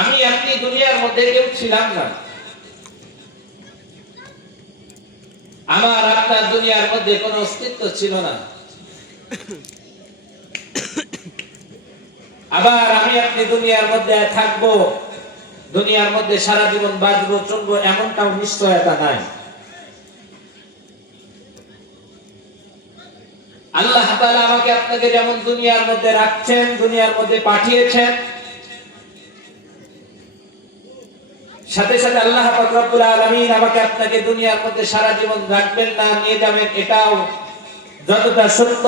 আমি আপনি দুনিয়ার মধ্যে কেউ ছিলাম না। আমার আপনার দুনিয়ার মধ্যে কোনো অস্তিত্ব ছিল না। আবার আমি আপনি দুনিয়ার মধ্যে থাকবো, দুনিয়ার মধ্যে সারা জীবন বাঁচবো চলবো এমনটাও নিশ্চয়তা নাই। আল্লাহ তাআলা আমাকে আপনাকে যেমন দুনিয়ার মধ্যে রাখছেন, দুনিয়ার মধ্যে পাঠিয়েছেন, সাথে সাথে আল্লাহ পাক রব্বুল আলামিন আমাকে আপনাকে দুনিয়ার মধ্যে সারা জীবন রাখবেন না, নিয়ে যাবেন, এটাও যতটা সত্য।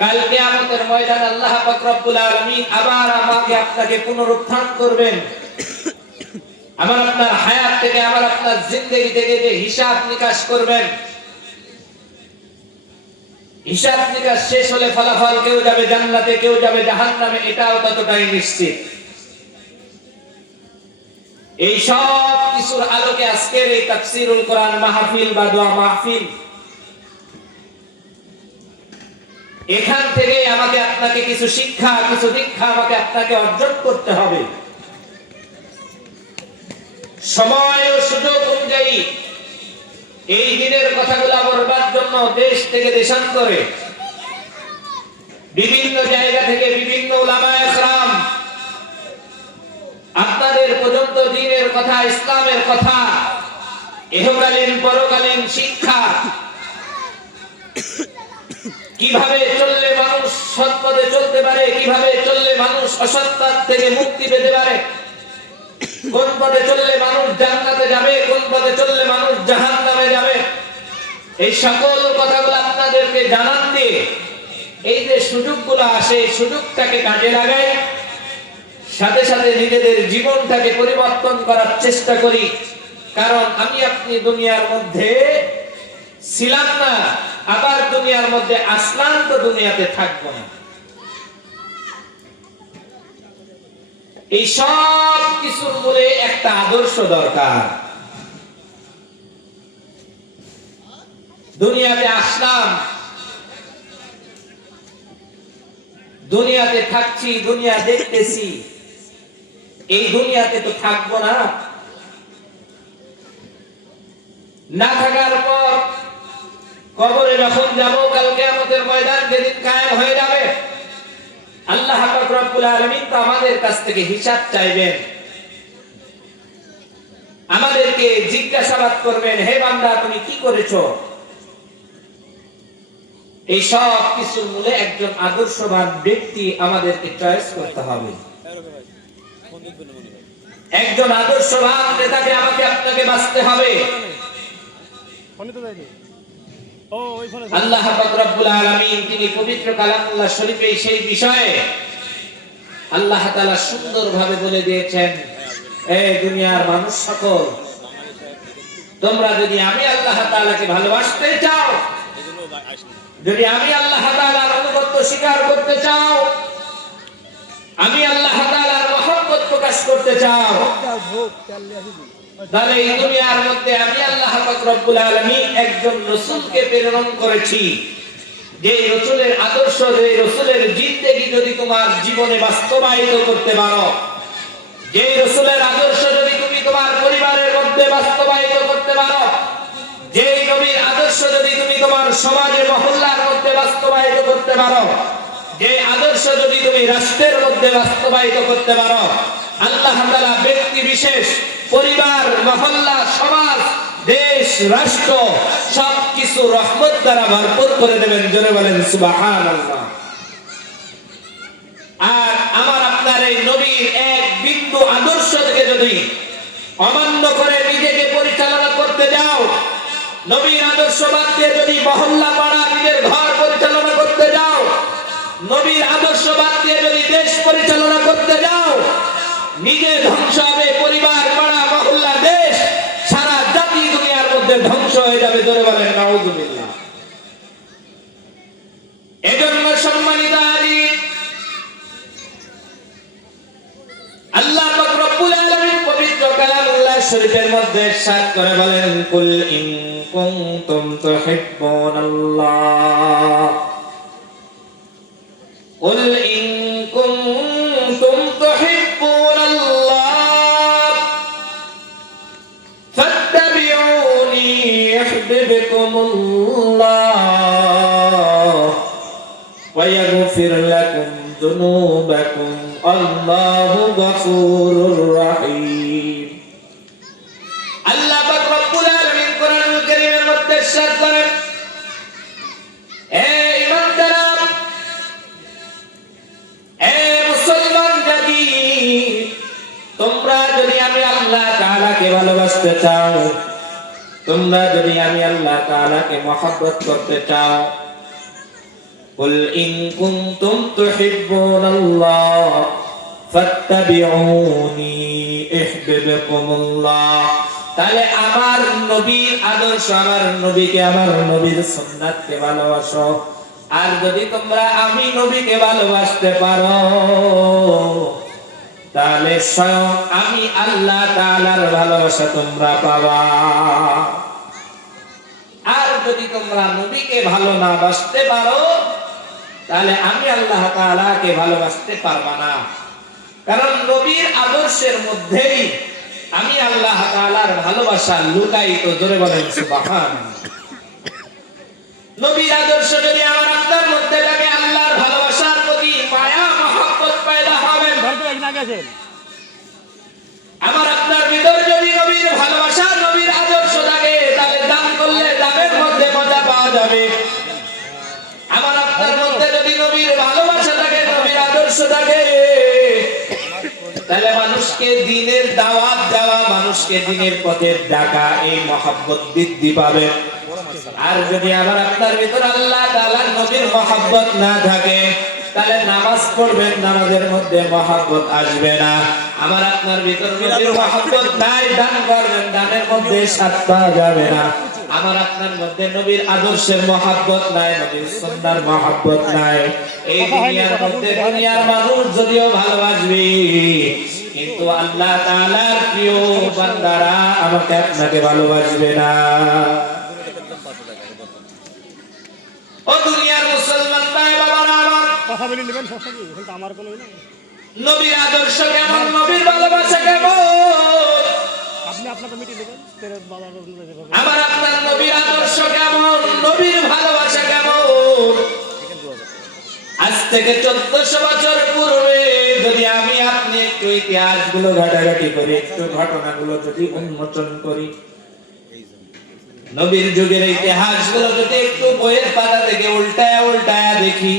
কাল কিয়ামতের ময়দানে আল্লাহ পাক রব্বুল আলামিন আবার আমাকে আপনাকে পুনরুত্থান করবেন। আমার আপনার হায়াত থেকে, আমার আপনার জিন্দেগি থেকে যে হিসাব নিকাশ করবেন, হিসাব নিকাশ শেষ হলে ফলাফল কেউ যাবে জান্নাতে, কেউ যাবে জাহান্নামে, এটাও ততটাই নিশ্চিত। এই সব কিছুর আলোকে আজকের এই তাফসীরুল কোরআন মাহফিল বা দোয়া মাহফিল, এখান থেকে আমাকে আপনাকে কিছু শিক্ষা, কিছু দীক্ষা আমাকে আপনাকে অর্জন করতে হবে। সময় ও সুযোগ অনুযায়ী এই দিনের কথাগুলো বলবার জন্য দেশ থেকে দেশান্তরে বিভিন্ন জায়গা থেকে বিভিন্ন উলামায়ে কেরাম আপনাদের পর্যন্ত দ্বীনের কথা, ইসলামের কথা, ইহকালীন পরকালীন শিক্ষা, কিভাবে চললে মানুষ সৎ পথে চলতে পারে, কিভাবে চললে মানুষ অসৎ পথ থেকে মুক্তি পেতে পারে, কোন পথে চললে মানুষ জান্নাতে যাবে, কোন পথে চললে মানুষ জাহান্নামে যাবে, এই সকল কথাগুলো আপনাদেরকে জানান দিয়ে এই যে সুযোগগুলো আসে, সুযোগটাকে কাজে লাগাই, সাথে সাথে নিজেদের জীবনটাকে পরিবর্তন করার চেষ্টা করি। কারণ আমি আপনি দুনিয়ার মধ্যে ছিলাম না, আবার দুনিয়ার মধ্যে আসলাম তো দুনিয়াতে থাকবো না। এই সব কিছুর মূলে একটা আদর্শ দরকার। দুনিয়াতে আসলাম, দুনিয়াতে থাকছি, দুনিয়া দেখতেছি, এই দুনিয়াতে তো থাকবো না। না থাকার পর কবরে যখন যাব, কাল কিয়ামতের ময়দান যেদিন কায়েম হয়ে যাবে, আল্লাহ পাক রব্বুল আলামিন তো আমাদের কাছ থেকে হিসাব চাইবেন, আমাদেরকে জিজ্ঞাসাবাদ করবেন, হে বান্দা তুমি কি করেছো। এই সব কিছুর মূলে একজন আদর্শবান ব্যক্তি আমাদেরকে চয়েস করতে হবে। একজন আদর্শবান নেতাকে আমাকে আপনাকে বাঁচতে হবে। আল্লাহ পাক রব্বুল আলামিন তিনি পবিত্র কালামুল্লাহ শরীফে সেই বিষয়ে আল্লাহ তাআলা সুন্দরভাবে বলে দিয়েছেন, এই দুনিয়ার মানুষ সকল, তোমরা যদি আমি আল্লাহ তাআলাকে ভালোবাসতে চাও, যদি আমি আল্লাহ তাআলার আনুগত্য স্বীকার করতে চাও, আমি আল্লাহ তাআলার মহব্বত প্রকাশ করতে চাও, তাহলে এই দুনিয়ার মধ্যে আমি আল্লাহ পাক রব্বুল আলামিন একজন রাসূলকে প্রেরণ করেছি। যে রাসূলের আদর্শ, যে রাসূলের জিন্দেগি যদি তোমার জীবনে বাস্তবায়িত করতে পারো, যে রাসূলের আদর্শ যদি তুমি তোমার পরিবারের মধ্যে বাস্তবায়িত করতে পারো, যে নবীর আদর্শ যদি তুমি তোমার সমাজে মহল্লার মধ্যে বাস্তবায়িত করতে পারো, যে আদর্শ যদি তুমি রাষ্ট্রের মধ্যে বাস্তবায়িত করতে পারো, আল্লাহ তাআলা ব্যক্তি বিশেষ, পরিবার, মহল্লা, সমাজ, দেশ, রাষ্ট্র সবকিছু রহমত দ্বারা ভরপুর করে দেবেন। জোরে বলেন সুবহানাল্লাহ। আর আমার আপনার এই নবীর এক বিন্দু আদর্শ থেকে যদি অমান্য করে নিজেকে পরিচালনা করতে যাও, নবীর আদর্শ বাদ দিয়ে যদি মহল্লা পাড়া নিজের ঘর পরিচালনা করতে যাও, নবীর আদর্শ বাদ দিয়ে যদি দেশ পরিচালনা করতে যাও, নিজে ধ্বংস হবে, পরিবার, পাড়া, মহল্লা, দেশ, সারা জাতি দুনিয়ার মধ্যে ধ্বংস হয়ে যাবে। জোরে বলেন নাউযুবিল্লাহ। এজন্য সম্মানিত আলিম, আল্লাহ পাক রব্বুল আলামিন পবিত্র কালামুল্লাহ শরীফের মধ্যে ইরশাদ করে বলেন, কুল ইন কুনতুম তুহিব্বুনাল্লাহ, কুল ইন কুনতুম বিকুমুল্লাহ ওয়া ইয়াগফির লাকুম যুনুবাকুম আল্লাহু গফুরুর রহিম। আল্লাহ পাক রব্বুল আলামিন কোরআনুল কারীমের মধ্যে ইরশাদ করেন, হে ঈমানদাররা, হে মুসলমান জাতি, তোমরা যদি আমি আল্লাহ তাআলাকে ভালোবাসতে চাও, তোমরা যদি আমি আল্লাহ তাআলাকে মহব্বত করতে চাও, কুল ইন কুনতুম তুহিব্বুনাল্লাহ ফাত্তাবিউনি ইহবিবকুমুল্লাহ। তাহলে আমার নবীর আদর্শ, আমার নবীকে, আমার নবীর সুন্নাতকে ভালোবাসো। আর যদি তোমরা আমি নবীকে ভালোবাসতে পারো, তাহলে স্বয়ং আমি আল্লাহ তাআলার ভালোবাসা তোমরা পাবা। আর যদি তোমরা নবীকে ভালো না বাসতে পারো, তাহলে আমি আল্লাহ তাআলাকে ভালোবাসতে পারবা না। কারণ নবীর আদর্শের মধ্যেই আমি আল্লাহ তাআলার ভালোবাসা লুকায়িত। জোরে বলেন সুবহানাল্লাহ। নবীর আদর্শ যদি আমার আপনার মধ্যে থাকে, আল্লাহর ভালোবাসার প্রতি মায়া মহব্বত পয়দা হবে। আমার আপনার ভিতর যদি নবীর ভালোবাসা, নবীর আদর্শ থাকে, তাহলে দান করলে দানের মধ্যে মজা পাওয়া যাবে। আমার আপনার মধ্যে যদি নবীর ভালোবাসা থাকে, নবীর আদর্শ থাকে, তাহলে মানুষকে দ্বীনের দাওয়াত দেওয়া, মানুষকে দ্বীনের পথে ডাকা, এই মহব্বত বৃদ্ধি পাবে। আর যদি আমার আপনার ভিতর আল্লাহ তাআলার নবীর মহব্বত না থাকে, তাহলে নামাজ পড়বেন, নামাজের মধ্যে মহব্বত আসবে না। আমার আপনার ভিতর নবীর মহব্বত নাই, দান করবেন, দানের মধ্যে স্বাদ পাওয়া যাবে না। আমার আপনার মধ্যে নবীর আদর্শের মহব্বত নাই, নবীর সুন্নাহর মহব্বত নাই। এই দুনিয়ার মধ্যে দুনিয়ার মানুষ যদিও ভালোবাসবে, কিন্তু আল্লাহ তাআলার প্রিয় বান্দারা আমাকে আপনাকে ভালোবাসবে না। ও দুনিয়ার মুসলমান ভাই বাবারা, আমার কথা বলে নেবেন, কিন্তু আমার কোনো না। নবীর আদর্শ কেমন, নবীর ভালোবাসা কেমন, আপনি আপনাকে মিটিয়ে দেবেন। আমার আপনার নবীর আদর্শ কেমন, নবীর ভালোবাসা কেমন। আজ থেকে 1400 বছর পূর্বে যদি আমি আপনি একটু ইতিহাসগুলো ঘাটাঘাটি করি, একটু ঘটনাগুলো যদি উন্মোচন করি, নবীর যুগের ইতিহাসগুলো যদি একটু বইয়ের পাতা থেকে উল্টায়া উল্টায়া দেখি,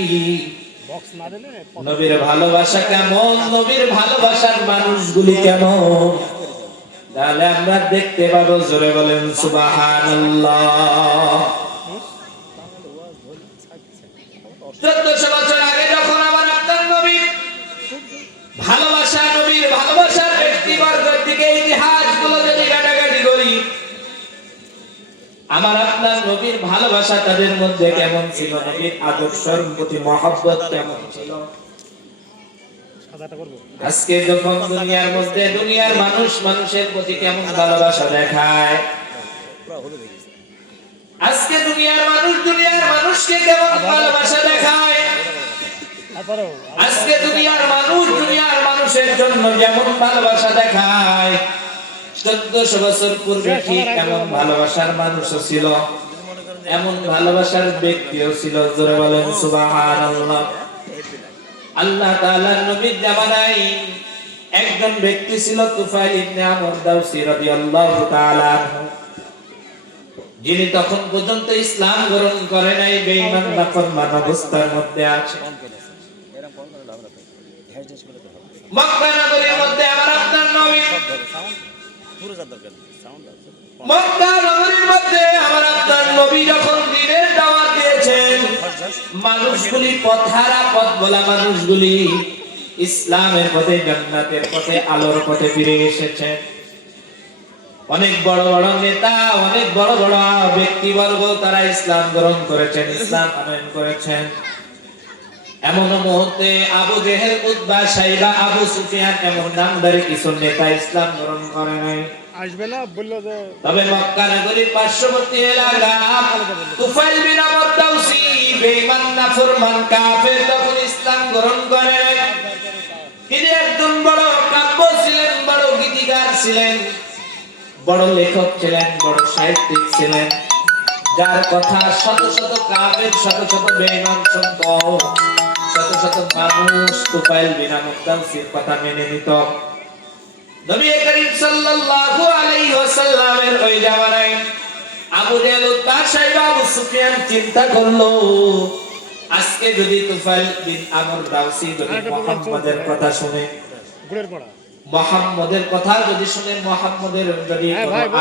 নবীর ভালোবাসা কেমন, নবীর ভালোবাসার মানুষগুলি কেমন, তাহলে আমরা দেখতে পাবো। জোরে বলেন সুবহানাল্লাহ। 1400 বছর আগে যখন আমার আপনার নবীর ভালোবাসা, নবীর ভালোবাসার ব্যক্তিবর্গের দিকে ইতিহাসগুলো যদি ঘাটাঘাটি করি, আমার আপনার নবীর ভালোবাসা তাদের মধ্যে কেমন ছিল, নবীর আদর্শের প্রতি মহব্বত কেমন ছিল। আজকে যখন দুনিয়ার মধ্যে দুনিয়ার মানুষ মানুষের প্রতি কেমন ভালোবাসা দেখায়, আজকে দুনিয়ার মানুষ দুনিয়ার মানুষকে কেমন ভালোবাসা দেখায়, আজকে দুনিয়ার মানুষ দুনিয়ার মানুষের জন্য যেমন ভালোবাসা দেখায়, 1400 বছর পূর্বে ঠিক এমন ভালোবাসার মানুষও ছিল, এমন ভালোবাসার ব্যক্তিও ছিল। জোরে বলেন সুবহানাল্লাহ। আল্লাহ তাআলার নবীর জামানায় একজন ব্যক্তি ছিল, তুফাইল ইবনে আমর দাউসী রাদিয়াল্লাহু তাআলা, যিনি তখন পর্যন্ত ইসলাম গ্রহণ করে নাই, বেঈমান নাফরমান অবস্থার মধ্যে আছে। মক্কা নগরীর মধ্যে আমার আপনার নবী, মক্কা নগরীর মধ্যে আমার আপনার নবী যখন দ্বীনের দাওয়াত দিয়েছেন, মানুষগুলি পথহারা, পথ বলা মানুষগুলি ইসলামের পথে, জান্নাতের পথে, আলোর পথে ফিরে এসেছে। অনেক বড় বড় নেতা, অনেক বড় বড় ব্যক্তিবর্গ তারা ইসলাম গ্রহণ করেছেন, ইসলাম আনয়ন করেছেন। এমন মুহূর্তে আবু জেহেল, উতবা, সাইবা, আবু সুফিয়ান এমন নামধারী কিছু নেতা ইসলাম গ্রহণ করে নাই। আসবে না বললো যে, তবে মক্কা নগরীর পার্শ্ববর্তী এলাকা তুফাইল বিন আমর দাউসী বেঈমান নাফরমান কাফের তখন ইসলাম গ্রহণ করে। তিনি একজন বড় কাব্য ছিলেন, বড় গীতিকার ছিলেন, বড় লেখক ছিলেন, বড় সাহিত্যিক ছিলেন। যার কথা শত শত কাফের শত শত বেঈমান শুনত, শত শত মানুষ তুফাইল বিন আমর দাওসীর কথা মেনে নিত। নবী করিম সাল্লাল্লাহু আলাইহি ওয়াসাল্লামের ওই জামানায় আবু জাহল উতবা সাইবা আবু সুফিয়ান চিন্তা করলো, আজকে যদি তুফাইল বিন আমর দাওসী যদি মুহাম্মাদের কথা শুনে, মুহাম্মাদের কথা যদি শুনে, মুহাম্মাদের যদি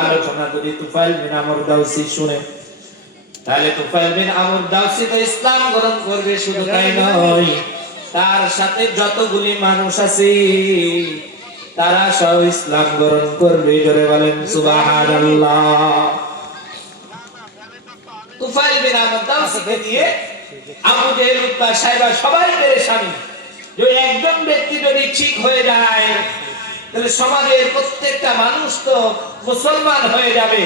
আলোচনা যদি তুফাইল বিন আমর দাওসী শুনে, তাহলে তুফাইল বিন আমর দাওসী তো ইসলাম গ্রহণ করবে। শুধু তাই নয়, তার সাথে যতগুলি মানুষ আছে তারা সব ইসলাম গ্রহণ করবে। জোরে বলেন সুবহানাল্লাহ। তুফাইল বিন আমর দাওসীকে দিয়ে আবু জাহল উতবা সাইবা সবাই পেরেশানি। যে একজন ব্যক্তি যদি ঠিক হয়ে যায় তাহলে সমাজের প্রত্যেকটা মানুষ তো মুসলমান হয়ে যাবে,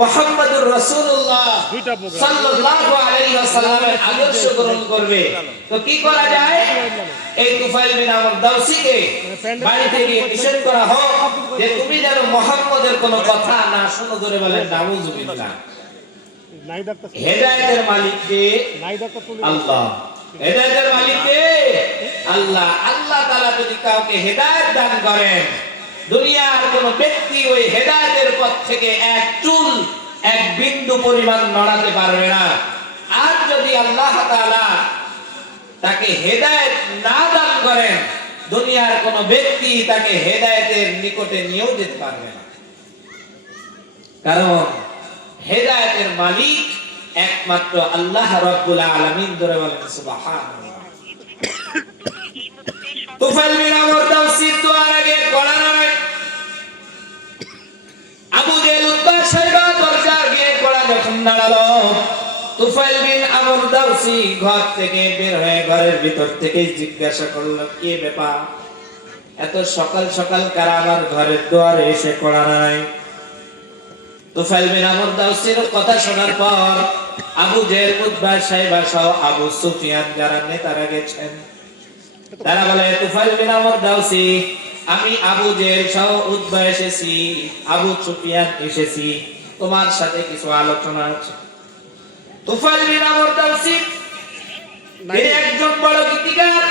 মুহাম্মদুর রাসূলুল্লাহ সাল্লাল্লাহু আলাইহি ওয়াসাল্লামের আদর্শ গ্রহণ করবে। তো কি করা যায়? এই তুফাইল বিন আমর দাওসীকে বাড়িতে গিয়ে নিষেধ করা হোক যে তুমি যেন মুহাম্মদের কোনো কথা না শোনো। ধরে বলেন নাউযুবিল্লাহ। হেদায়েতের মালিক কে? আল্লাহ। হেদায়েতের মালিক কে? আল্লাহ। আল্লাহ তাআলা যদি কাউকে হেদায়েত দান করেন, দুনিয়ার কোন ব্যক্তি ওই হেদায়েতের পথ থেকে এক চুল এক বিন্দু পরিমাণ নড়াতে পারবে না। আর যদি আল্লাহ তাআলা তাকে হেদায়েত না দান করেন, দুনিয়ার কোন ব্যক্তি তাকে হেদায়েতের নিকটে নিয়েও যেতে পারবে না। কারণ হেদায়েতের মালিক একমাত্র আল্লাহ রাব্বুল আলামিন। ধরে বলেন সুবহানাল্লাহ। তুফাইল বিন আমর দাওসী তো আগে কড়া নয়, আবু জাহল উতবা সাইবা দরজা গিয়ে কড়া যখন দাঁড়ালো, তুফাইল বিন আমর দাওসী ঘর থেকে বের হয়ে ঘরের ভিতর থেকে জিজ্ঞাসা করলো, কি ব্যাপার? এত সকাল সকাল কারা আমার ঘরের দুয়ারে এসে কড়া নাই? তুফাইল বিন আমর দাওসীর কথা শোনার পর আবু জাহল উতবা সাইবা সহ আবু সুফিয়ান যারা নেতারা গেছেন, তারা বলে, তুফাইল বিন আমর দাওসী, আমি আবু জাহল সহ উতবা এসেছি, আবু সুফিয়ান এসেছি, তোমার সাথে কিছু আলোচনা আছে। তুফাইল বিন আমর দাওসী তিনি একজন বড় গীতিকার,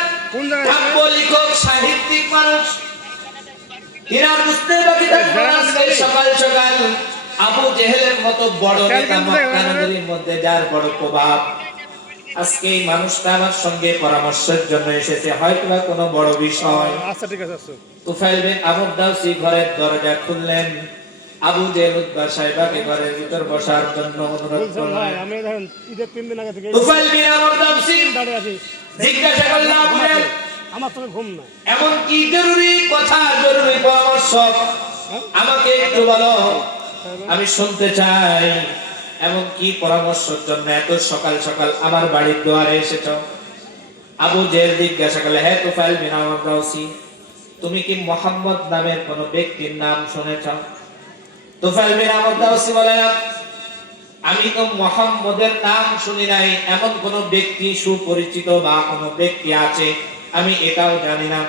কাব্য লেখক, সাহিত্যিক মানুষ। তিনি বুঝতে বাকি থাকবেন আজকে সকাল সকাল আবু জেহেলের মতো বড় নেতা মক্কা নগরীর মধ্যে যার বড় প্রভাব, আজকে এই মানুষটা আমার সঙ্গে পরামর্শের জন্য এসেছে, হয়তো বা কোনো বড় বিষয়। আচ্ছা ঠিক আছে। তুফাইল বিন আমর দাওসী ঘরের দরজা খুললেন, আবু জাহল উতবা সাইবাকে ঘরের ভিতর বসার জন্য অনুরোধ করলেন। আমি ধরেন ঈদের 3 দিন আগে থেকে তুফাইল বিন আমর দাওসী জিজ্ঞাসা করলেন, আবু জাহল, আমার তো ঘুম না, এমন কি জরুরি কথা, জরুরি পরামর্শ আমাকে একটু বলো, আমি শুনতে চাই। এমন কি পরামর্শের জন্য এত সকাল সকাল আমার বাড়ির দুয়ারে এসেছো? আবু জাহল জিজ্ঞাসা করলে, হে তুফাইল বিন আমর দাওসী, তুমি কি মুহাম্মদ নামের কোন ব্যক্তির নাম শুনেছ? তুফাইল বিন আমর দাওসী বলে, আমি তো মুহাম্মদের নাম শুনি নাই, এমন কোন ব্যক্তি সুপরিচিত বা কোন ব্যক্তি আছে আমি এটাও জানি না।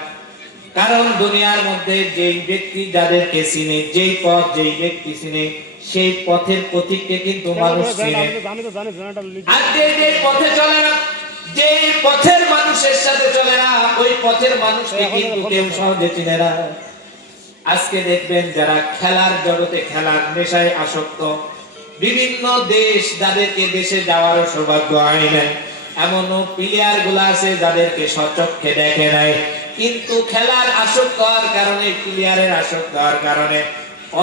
কারণ দুনিয়ার মধ্যে যেই ব্যক্তি যাদেরকে চিনে, যেই পথ যেই ব্যক্তি চিনে, সেই পথের প্রতীককে কিন্তু মানুষ চিনে। আর যে পথে চলে না, যে পথের মানুষের সাথে চলে না, ওই পথের মানুষকে কিন্তু কেউ সহজে চিনে না। আজকে দেখবেন যারা খেলার জগতে, খেলার নেশায় আসক্ত, বিভিন্ন দেশ যাদেরকে দেশে যাওয়ার সৌভাগ্য হয় নাই, এমনও প্লেয়ার গুলা আছে যাদেরকে সচক্ষে দেখে নাই, কিন্তু খেলার আসক্ত হওয়ার কারণে, প্লেয়ারের আসক্ত হওয়ার কারণে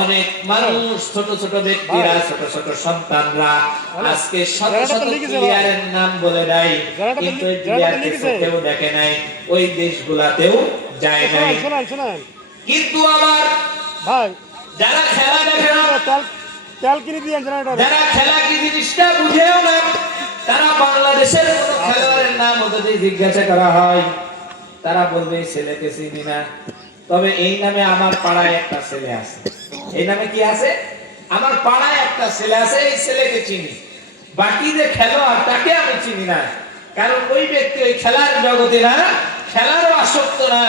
অনেক মানুষ, ছোট ছোট ব্যক্তিরা, ছোট ছোট সন্তানরা আজকে শত শত প্লেয়ারের নাম বলে দেয়, কিন্তু ওই প্লেয়ারকে চোখেও দেখে নাই, ওই দেশগুলাতেও যায় নাই। কিন্তু আবার ভাই যারা খেলা দেখে না, যারা খেলা কি জিনিসটা বুঝেও না, তারা বাংলাদেশের কোন খেলোয়াড়ের নাম যদি জিজ্ঞাসা করা হয়, তারা বলবে এই ছেলেকে চিনি না, তবে এই নামে আমার পাড়ায় একটা ছেলে আছে। এই নামে কি আছে? আমার পাড়ায় একটা ছেলে আছে, এই ছেলেকে চিনি, বাকি যে খেলোয়াড় তাকে আমি চিনি না। কারণ ওই ব্যক্তি ওই খেলার জগতে না, খেলারও আসক্ত না।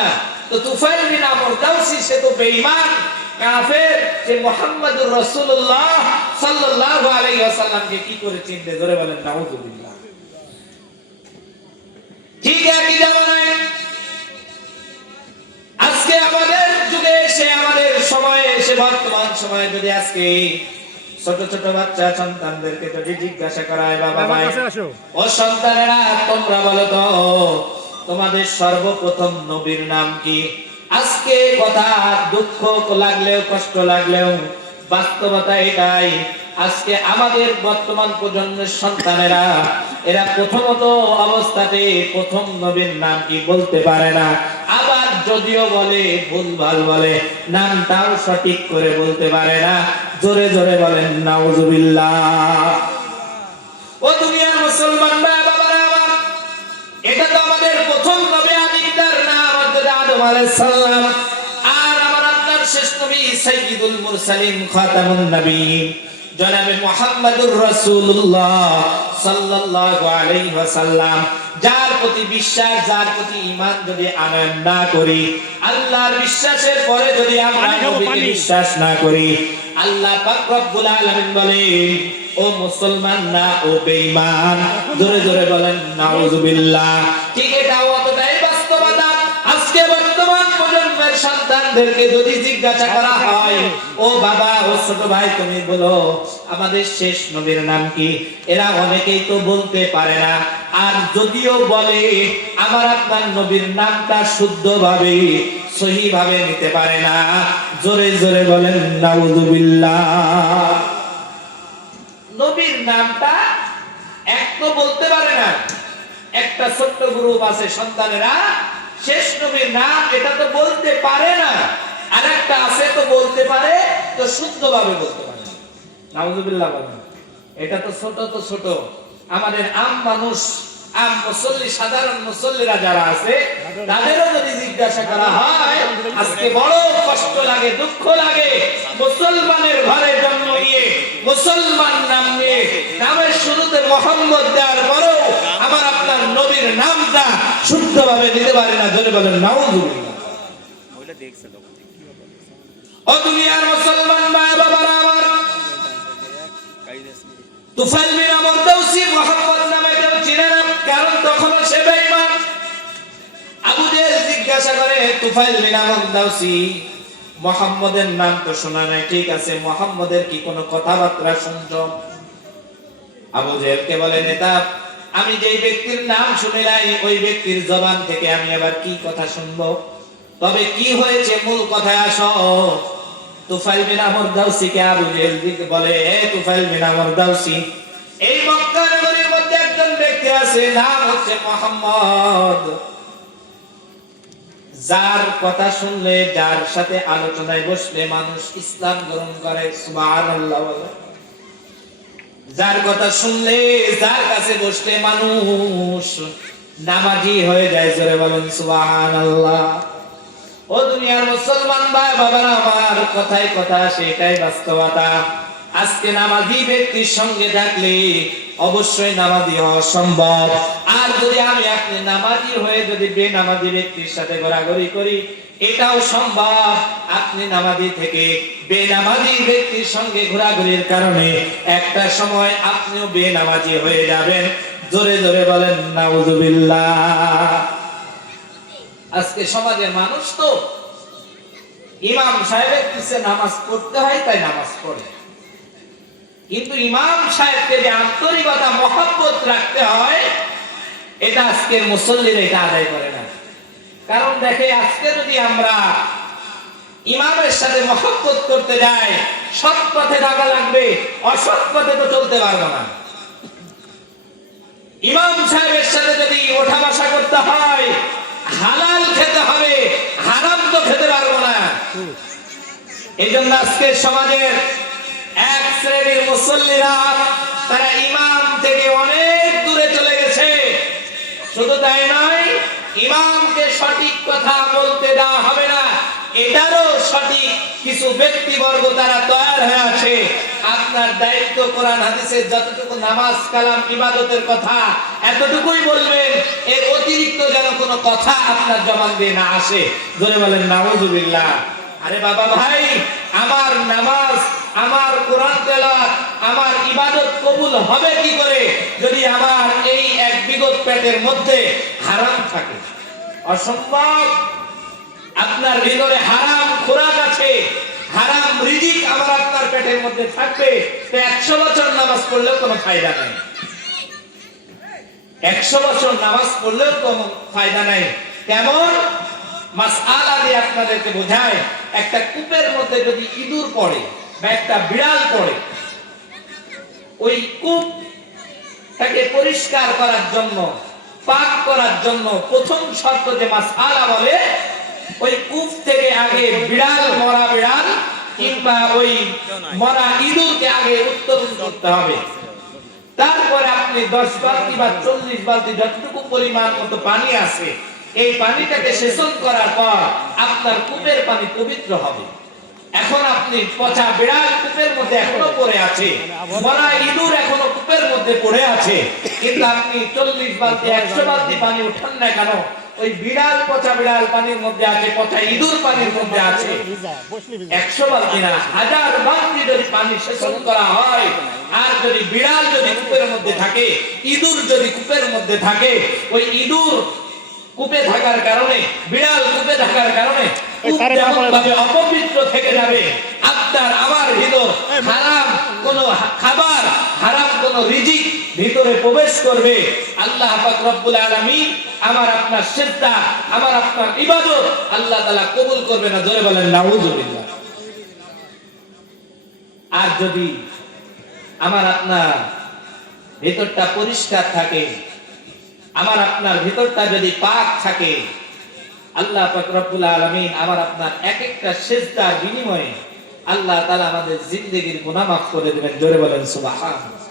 তো তুফাইল বিন আমর দাওসী সে তো বেঈমান, কাফের যে মুহাম্মদুর রাসূলুল্লাহ সাল্লাল্লাহু আলাইহি ওয়াসাল্লামকে কি করে চিনতে, জোরে বলেন নাউযুবিল্লাহ। ঠিক একই জামানায় আজকে আমাদের যুগে এসে, আমাদের সময়ে এসে, বর্তমান সময়ে যদি আজকে ছোট ছোট বাচ্চা সন্তানদেরকে যদি জিজ্ঞাসা করা হয়, বাবা ভাই ও সন্তানেরা তোমরা বলো তো তোমাদের সর্বপ্রথম নবীর নাম কি? আজকে কথা দুঃখ লাগলেও কষ্ট লাগলেও বাস্তবতা এটাই, আজকে আমাদের বর্তমান প্রজন্মের সন্তানেরা এরা প্রথমত অবস্থাতে প্রথম নবীর নাম কি বলতে পারে না, আবার যদিও বলে ভুলভাল বলে, নামটাও সঠিক করে বলতে পারে না। জোরে জোরে বলেন নাউযুবিল্লাহ। ও দুনিয়ার মুসলমান ভাই বাবারা আমার, এটা তো আমাদের প্রথম নবী আদিতার নাম হযরত আদম আলাইহিস সালাম, আর আমার আপনার শেষ নবী সাইয়্যিদুল মুরসালিন খাতামুন নবীয়্যিন জনাবে মুহাম্মদুর রাসূলুল্লাহ সাল্লাল্লাহু আলাইহি ওয়াসাল্লাম, যার প্রতি বিশ্বাস, যার প্রতি ঈমান যদি আনয়ন না করি, আল্লাহর বিশ্বাসের পরে যদি আমরা নবীকে বিশ্বাস না করি, আল্লাহ পাক রব্বুল আলামিন বলেন ও মুসলমান না ও বেঈমান। জোরে জোরে বলেন নাউযুবিল্লাহ। ঠিক এটাও অতটাই বাস্তবতা। আজকে বর্তমান প্রজন্মের সন্তানদেরকে যদি জিজ্ঞাসা করা হয়, ও বাবা ও ছোট ভাই তুমি বলো আমাদের শেষ নবীর নাম কি, এরা অনেকেই তো বলতে পারে না, আর যদিও বলে আমার আপনার নবীর নামটা শুদ্ধভাবে সহিভাবে নিতে পারে না। জোরে জোরে বলেন নাউযুবিল্লাহ। নবীর নামটা এক তো বলতে পারে না, একটা ছোট্ট গ্রুপ আছে সন্তানেরা শেষ নবীর নাম এটা তো বলতে পারে না, আর একটা আছে তো বলতে পারে, তো শুদ্ধভাবে বলতে পারে না। নাউযুবিল্লাহ বলেন। এটা তো ছোট আমাদের আম মানুষ, আম মুসল্লি, সাধারণ মুসল্লিরা যারা আছে তাদেরও যদি জিজ্ঞাসা করা হয়, আজকে বড় কষ্ট লাগে, দুঃখ লাগে, মুসলমানের ঘরে জন্ম নিয়ে মুসলমান নাম নিয়ে নামের শুরুতে মোহাম্মদ দেওয়ার পরেও আমার আপনার নবীর নামটা শুদ্ধভাবে নিতে পারে না। জোরে বলেন নাউযুবিল্লাহ। ও দুনিয়ার মুসলমান ভাই বাবারা আমার, তুফাইল বিন আমর দাউসি মুহাম্মদ নামে কেউ চিনে না, কারণ তখন সে বেঈমান। আবু জেহেল জিজ্ঞাসা করে তুফাইল বিন আমর দাউসি মুহাম্মদের নাম তো শোনা নাই, ঠিক আছে মুহাম্মদের কি কোনো কথাবার্তা শুনছো? আবু জেহেলকে বলে নেতা আমি যেই ব্যক্তির নাম শুনে নাই ওই ব্যক্তির জবান থেকে আমি আবার কি কথা শুনবো? তবে কি হয়েছে মূল কথায় আসো। তুফাইল বিন আমর দাউসিকে আবু জেহেল বলে, এ তুফাইল বিন আমর দাউসি, এই মক্কা নগরীর মধ্যে একজন ব্যক্তি আছে, নাম হচ্ছে মুহাম্মদ, যার কথা শুনলে, যার সাথে আলোচনায় বসলে মানুষ ইসলাম গ্রহণ করে। সুবহানাল্লাহ বলে। যার কথা শুনলে, যার কাছে বসলে মানুষ নামাজি হয়ে যায়। জোরে বলেন সুবহানাল্লাহ। ও দুনিয়ার মুসলমান ভাই বাবারা আমার, কথায় কথা সেটাই বাস্তবতা। আজকে নামাজি ব্যক্তির সঙ্গে থাকলে অবশ্যই নামাজি হওয়া সম্ভব, আর যদি আমি আপনি নামাজি হয়ে যদি বেনামাজি ব্যক্তির সাথে ঘোরাঘুরি করি এটাও সম্ভব। আপনি নামাজি থেকে বেনামাজি ব্যক্তির সঙ্গে ঘোরাঘুরির কারণে একটা সময় আপনিও বেনামাজি হয়ে যাবেন। জোরে জোরে বলেন নাউযুবিল্লাহ। আজকে সমাজের মানুষ তো ইমাম সাহেবের পিছে নামাজ পড়তে হয় তাই নামাজ পড়ে, কিন্তু ইমাম সাহেবকে যে আন্তরিকতা মহব্বত রাখতে হয় এটা আজকের মুসল্লিরা এটা আদায় করে না। কারণ দেখে আজকে যদি আমরা ইমামের সাথে মহব্বত করতে যাই, সৎ পথে থাকা লাগবে, অসৎ পথে তো চলতে পারবো না। ইমাম সাহেবের সাথে যদি ওঠা বসা করতে হয় হালাল খেতে হবে, হারাম তো খেতে পারবো না। এই জন্য আজকে সমাজের এক শ্রেণীর মুসল্লিরা তারা ইমাম থেকে অনেক দূরে চলে গেছে। শুধু তাই নয়, ইমামকে সঠিক কথা বলতে দেওয়া হবে না, এটারও সঠিক কিছু ব্যক্তিবর্গ তারা তৈরি হয়ে আছে। আপনার দায়িত্ব কোরআন হাদিসের যতটুকু নামাজ কালাম ইবাদতের কথা এতটুকুই বলবেন, এর অতিরিক্ত যেন কোনো কথা আপনার জবান দিয়ে না আসে। জোরে বলেন নাউযুবিল্লাহ। আরে বাবা ভাই, আমার নামাজ, আমার কোরআন তেলাওয়াত, আমার ইবাদত কবুল হবে কি করে যদি আমার এই এক বিগত পেটের মধ্যে হারাম থাকে? অসম্ভব। আপনার ভিতরে হারাম খোরাক আছে, হারাম রিজিক আমার আপনার পেটের মধ্যে থাকবে, তো 100 বছর নামাজ পড়লেও কোনো ফায়দা নাই। 100 বছর নামাজ পড়লেও কোনো ফায়দা নাই। কেমন? মাসআলা দিয়ে আপনাদেরকে বোঝায়। একটা কূপের মধ্যে যদি ইঁদুর পড়ে বা একটা বিড়াল পড়ে, ওই কূপটাকে পরিষ্কার করার জন্য, পাক করার জন্য প্রথম শর্ত যে মাসআলা বলে, ওই কূপ থেকে আগে বিড়াল, মরা বিড়াল কিংবা ওই মরা ইঁদুরকে আগে উত্তোলন করতে হবে। তারপরে আপনি 10 বালতি বা 40 বালতি যতটুকু পরিমাণ মতো পানি আছে, এই পানিটাকে সেচন করার পর আপনার কূপের পানি পবিত্র হবে। এখন আপনি পচা বিড়াল কূপের মধ্যে এখনো পড়ে আছে, মরা ইঁদুর এখনো কূপের মধ্যে পড়ে আছে, কিন্তু আপনি 40 বালতি 100 বালতি পানি উঠান না কেন? ওই বিড়াল, পচা বিড়াল পানির মধ্যে আছে, পচা ইঁদুর পানির মধ্যে আছে। 100 বালতি না, 1000 বালতি যদি পানি সেচন করা হয়, আর যদি বিড়াল যদি কূপের মধ্যে থাকে, ইঁদুর যদি কূপের মধ্যে থাকে, ওই ইঁদুর কূপে থাকার কারণে, বিড়াল কূপে থাকার কারণে অপবিত্র থেকে যাবে, আপনার আমার ভিতর হারাম কোন খাবার, হারাম কোন রিজিক ভিতরে প্রবেশ করবে। আল্লাহ পাক রব্বুল আলামিন আমার আপনার সিজদা, আমার আপনার ইবাদত আল্লাহ তাআলা কবুল করবে না। জোরে বলেন নাউযুবিল্লাহ। আর যদি আমার আপনার ভিতরটা পরিষ্কার থাকে, আমার আপনার ভিতরটা যদি পাক থাকে, আল্লাহ পাক রব্বুল আলামিন আমার আপনার এক একটা সিজদার বিনিময়ে আল্লাহ তাআলা আমাদের জিন্দেগীর গুনাহ মাফ করে দিবেন। জোরে বলেন সুবহানাল্লাহ।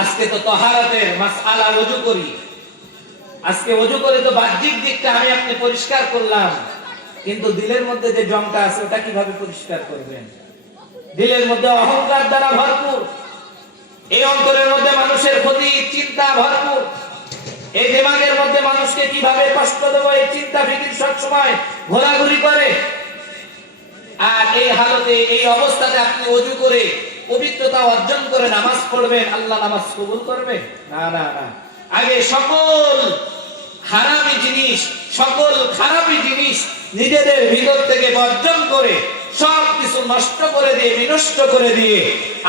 আজকে তো তাহারাতের মাসআলা, ওযু করি, আজকে ওযু করে তো বাহ্যিক দিকটা আমি আপনি পরিষ্কার করলাম, কিন্তু দিলের মধ্যে যে জংটা আছে ওটা কিভাবে পরিষ্কার করবেন? দিলের মধ্যে অহংকার দ্বারা ভরপুর, এই অন্তরের মধ্যে মানুষের ক্ষতি চিন্তা ভরপুর, এই দিমাগের মধ্যে মানুষকে কিভাবে কষ্ট দেব এই চিন্তা ফিকির সব সময় ঘোরাঘুরি করে। আর এই হালতে, এই অবস্থাতে আপনি ওযু করে পবিত্রতা অর্জন করে নামাজ পড়বেন, আল্লাহ নামাজ কবুল করবে? না না না। আগে সকল হারামি জিনিস, সকল খারাপি জিনিস নিজেদের ভিতর থেকে বর্জন করে, সব কিছু নষ্ট করে দিয়ে, বিনষ্ট করে দিয়ে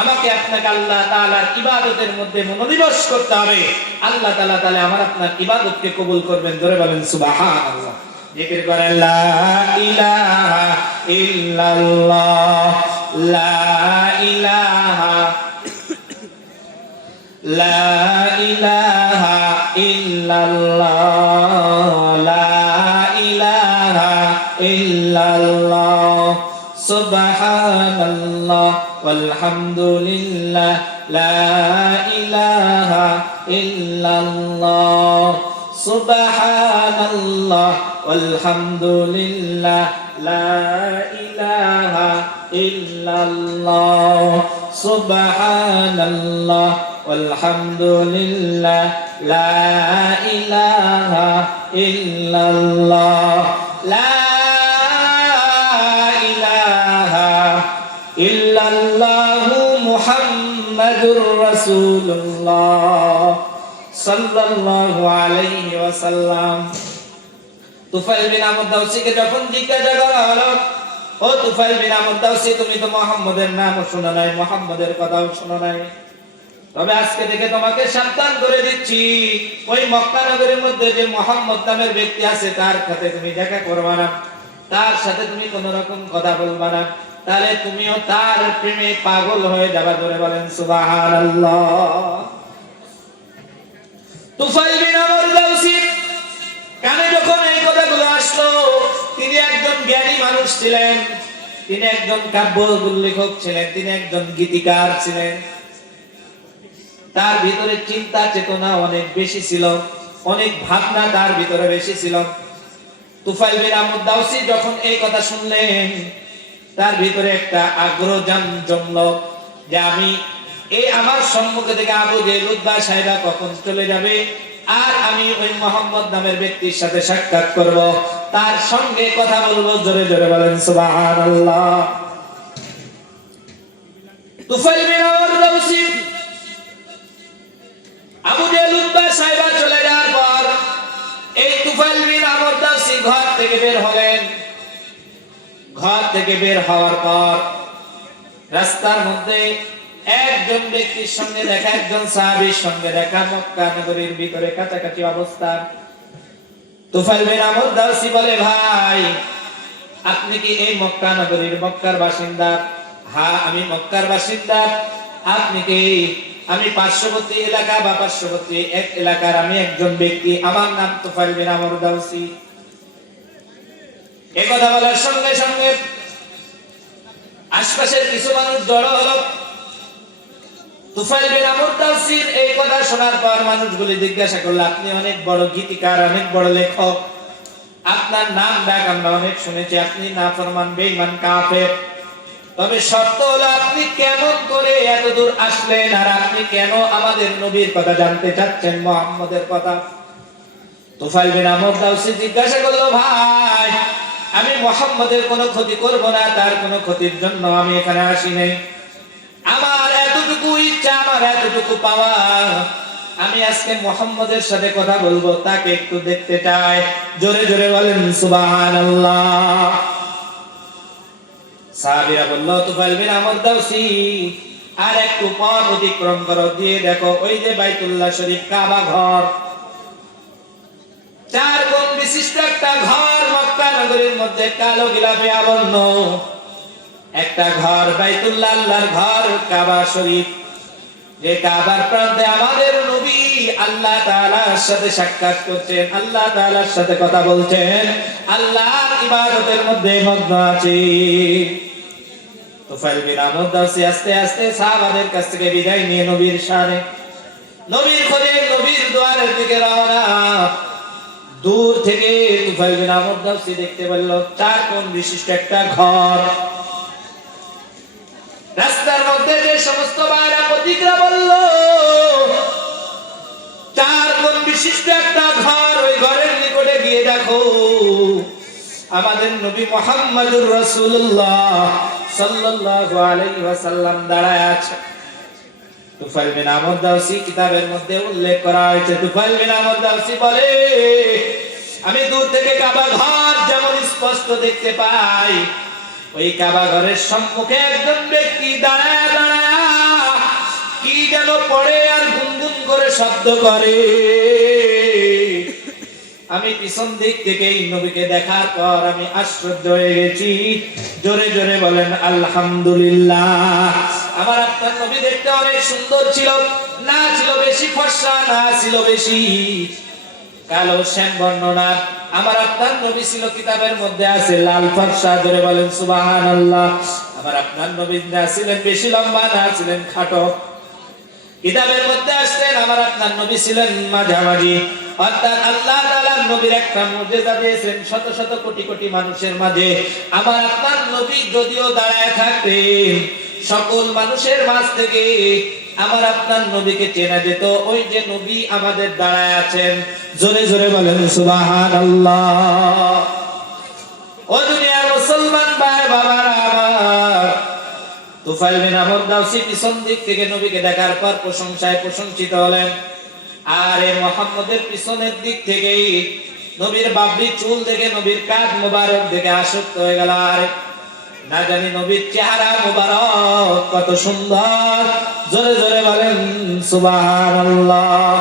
আমাকে আপনাকে আল্লাহ তাআলার ইবাদতের মধ্যে মনোনিবেশ করতে হবে। আল্লাহ তাআলা তাহলে আমার আপনার ইবাদতকে কবুল করবেন। ধরে বলেন সুবহানাল্লাহ। জিকির করেন লা ইলাহা ইল্লাল্লাহ, লা ইলাহা, লা ইলাহা ইল্লাল্লাহ, লা ইলাহা ইল্লাল্লাহ, সুবহানাল্লাহ ওয়ালহামদুলিল্লাহ, লা ইলাহা ইল্লাল্লাহ, সুবহানাল্লাহ ওয়ালহামদুলিল্লাহ, লা ইলাহা ইল্লাল্লাহ, সুবহানাল্লাহ ওয়ালহামদুলিল্লাহ, লা ইলাহা ইল্লাল্লাহ, লা ইল্লাল্লাহু মুহাম্মাদুর রাসূলুল্লাহ সাল্লাল্লাহু আলাইহি ওয়াসাল্লাম। তুফাইল বিন আমর দাউসীকে যখন জিজ্ঞাসা করা হলো, ও তুফাইল বিন আমর দাউসী, তুমি তো মুহাম্মদের নামও শোনো নাই, মুহাম্মদের কথাও শোনো নাই, তবে আজকে থেকে তোমাকে সাবধান করে দিচ্ছি, ওই মক্কা নগরীর মধ্যে যে মুহাম্মদ নামের ব্যক্তি আছে তার সাথে তুমি দেখা করবে না, তার সাথে তুমি কোন রকম কথা বলবে না, তাহলে তুমিও তার প্রেমে পাগল হয়ে যাবে। ধরে বলেন সুবহানাল্লাহ। তুফাইল বিন আমর দাউসী কানে যখন এই কথাগুলো আসলো, তিনি একজন জ্ঞানী মানুষ ছিলেন, তিনি একজন কাব্য লেখক ছিলেন, তিনি একজন গীতিকার ছিলেন, তার ভিতরে চিন্তা চেতনা অনেক বেশি ছিল, অনেক ভাবনা তার ভিতরে বেশি ছিল। তুফাইল বিন আমর দাউসী যখন এই কথা শুনলেন, তার ভিতরে একটা আগ্রহ জন্মলো যে আমি এই আমার সম্মুখে থেকে আবু জেহেল উতবা সাহেবা কখন চলে যাবে, আর আমি ওই মুহাম্মদ নামের ব্যক্তির সাথে সাক্ষাৎ করব, তার সঙ্গে কথা বলবো। জোরে জোরে বলেন সুবহানাল্লাহ। তুফাইল বিন আমর দাউসী আবু জেহেল উতবা সাইবা চলে যাওয়ার পর এই তুফাইল বিন আমর দাউসী ঘর থেকে বের হলেন। ঘর থেকে বের হওয়ার পর রাস্তার মধ্যে একজন ব্যক্তির সঙ্গে দেখা, একজন সাহাবীর সঙ্গে দেখা, মক্কা নগরীর ভিতরে কাছাকাছি অবস্থান। তুফাইল বিন আমর দাউসী বলে, ভাই আপনি কি এই মক্কা নগরীর মক্কার বাসিন্দা? হ্যাঁ আমি মক্কার বাসিন্দা। আপনি কি? আমি পার্শ্ববর্তী এলাকা বা পার্শ্ববর্তী এক এলাকার আমি একজন ব্যক্তি, আমার নাম তুফাইল বিন আমর দাউসী। এই কথা বলার সঙ্গে সঙ্গে আশপাশের কিছু মানুষ জড়ো হলো। তুফাইল বিন আমর দাউসীর এই কথা শোনার পর মানুষগুলি জিজ্ঞাসা করলো, আপনি অনেক বড় গীতিকার, অনেক বড় লেখক, আপনার নাম ডাক আমরা অনেক শুনেছি, আপনি নাফরমান, বেঈমান, কাফের, তবে শর্ত হলো আপনি কেমন করে এত দূর আসলেন, আর আপনি কেন আমাদের নবীর কথা জানতে চাচ্ছেন, মুহাম্মদের কথা? তুফাইল বিন আমর দাউসী জিজ্ঞাসা করলো, ভাই আমি মুহাম্মদের কোনো ক্ষতি করব না, তার কোনো ক্ষতির জন্য আমি এখানে আসি নাই। আমার এতটুকু ইচ্ছা, আমার এতটুকু পাওয়া, আমি আজকে মুহাম্মদের সাথে কথা বলবো, তাকে একটু দেখতে চাই। জোরে জোরে বলেন সুবহানাল্লাহ। সাহাবীরা বলল, তুফাইল বিন আমর দাউসী আর একটু পথ অতিক্রম করো, দিয়ে দেখো ওই যে বাইতুল্লাহ শরীফ, কাবা ঘর, 4 কোণ বিশিষ্ট একটা ঘর মক্কা নগরীর মধ্যে কালো গিলাফে আবন্ন একটা ঘর, বাইতুল্লাহ, আল্লাহর ঘর, কাবা শরীফ। যে কাবার প্রান্তে আমাদের নবী আল্লাহ তাআলার সাথে সাক্ষাৎ করছেন, আল্লাহ তাআলার সাথে কথা বলছেন, আল্লাহর ইবাদতের মধ্যে মগ্ন আছে। তুফাইল বিন আমর দাউসী আস্তে আস্তে সাহাবাদের কাছ থেকে বিদায় নিয়ে নবীর শানে, নবীর খোঁজে, নবীর দুয়ারের দিকে রওনা। দূর থেকে তুফাইল বিন আমর দাউসী দেখতে পেল 4 কোণ বিশিষ্ট একটা ঘর। রাস্তার মধ্যে যে সমস্ত ভাইরা প্রতিক্রিয়া বলল, 4 কোণ বিশিষ্ট একটা ঘর, ওই ঘরের নিকটে গিয়ে দেখো আমাদের নবী মুহাম্মদুর রাসূলুল্লাহ সাল্লাল্লাহু আলাইহি ওয়াসাল্লাম দাঁড়ায় আছে। তুফাইল বিন আমর দাউসী কিতাবের মধ্যে উল্লেখ করা হয়েছে, তুফাইল বিন আমর দাউসী বলে, আমি দূর থেকে কাবা ঘর যেমন স্পষ্ট দেখতে পাই, ওই কাবা ঘরের সম্মুখে একজন ব্যক্তি দাঁড়ায় দাঁড়ায় কি যেন পড়ে আর গুনগুন করে শব্দ করে। আমি পিছন দিক থেকে এই নবীকে দেখার পর আমি আশ্চর্য হয়ে গেছি। জোরে জোরে বলেন আলহামদুলিল্লাহ। আমার আপনার নবী দেখতে অনেক সুন্দর ছিল, না ছিল বেশি ফর্সা, না ছিল বেশি কালো শ্যাম বর্ণনা। আমার আপনার নবী ছিল, কিতাবের মধ্যে আছে, লাল ফর্সা। জোরে বলেন সুবহানাল্লাহ। আমার আপনার নবী না ছিলেন বেশি লম্বা, না ছিলেন খাটো। কিতাবের মধ্যে আসলেন আমার আপনার নবী ছিলেন মাঝামাঝি। অর্থাৎ আল্লাহ তাআলা নবীর একটা মুজিজা দিয়েছেন শত শত কোটি কোটি মানুষের মাঝে। আমার আপনার নবী যদিও দাঁড়ায় থাকতেন, সকল মানুষের মাঝ থেকে আমার আপনার নবীকে চেনা যেত, ওই যে নবী আমাদের দাঁড়ায় আছেন। জোরে জোরে বলেন সুবহানাল্লাহ। ও দুনিয়ার মুসলমান ভাই বাবারা আমার, তুফাইল বিন আমর দাউসী পিছন দিক থেকে নবীকে দেখার পর প্রশংসায় প্রশংসিত হলেন। আর এই মুহাম্মদের পিছনের দিক থেকে নবীর বাবরি চুল দেখে, নবীর কাঁধ মোবারক দেখে আসক্ত হয়ে গেল। আর না জানি নবীর চেহারা মোবারক কত সুন্দর। জোরে জোরে বলেন সুবহানাল্লাহ।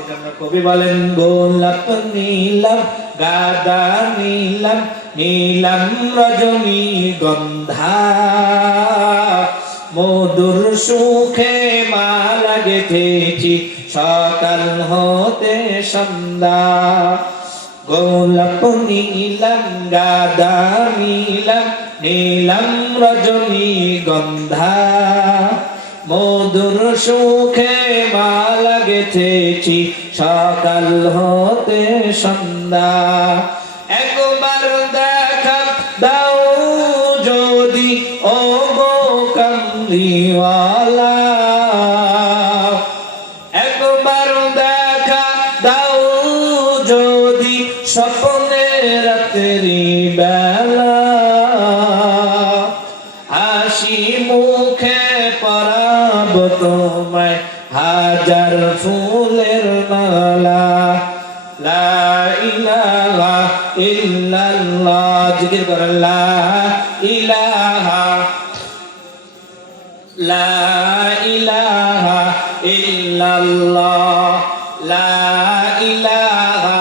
এজন্য কবি বলেন, গোলাপ নীলাম গাদা নীলাম, নীলাম রজনী গন্ধা, মধুর সুখে মালা গেথেছি সকাল হতে সন্ধ্যা। গোলাপ নীলাম গাদা নীলাম, নীলাম রজনী গন্ধা, মধুর সুখে মালা গেথেছি সকাল হতে সন্ধ্যা। একবার দেখা দাও যদি ও গো কামলিওয়ালা, একবার দেখা দাও যদি স্বপ্নে রাতে হাসি মুখে পরাব তোমায় হাজার ফুলের মালা লা ইলাহা ইল্লাল্লাহ জিকির করেন লা ইলাহা লা ইলাহা ইল্লাল্লাহ লা ইলাহা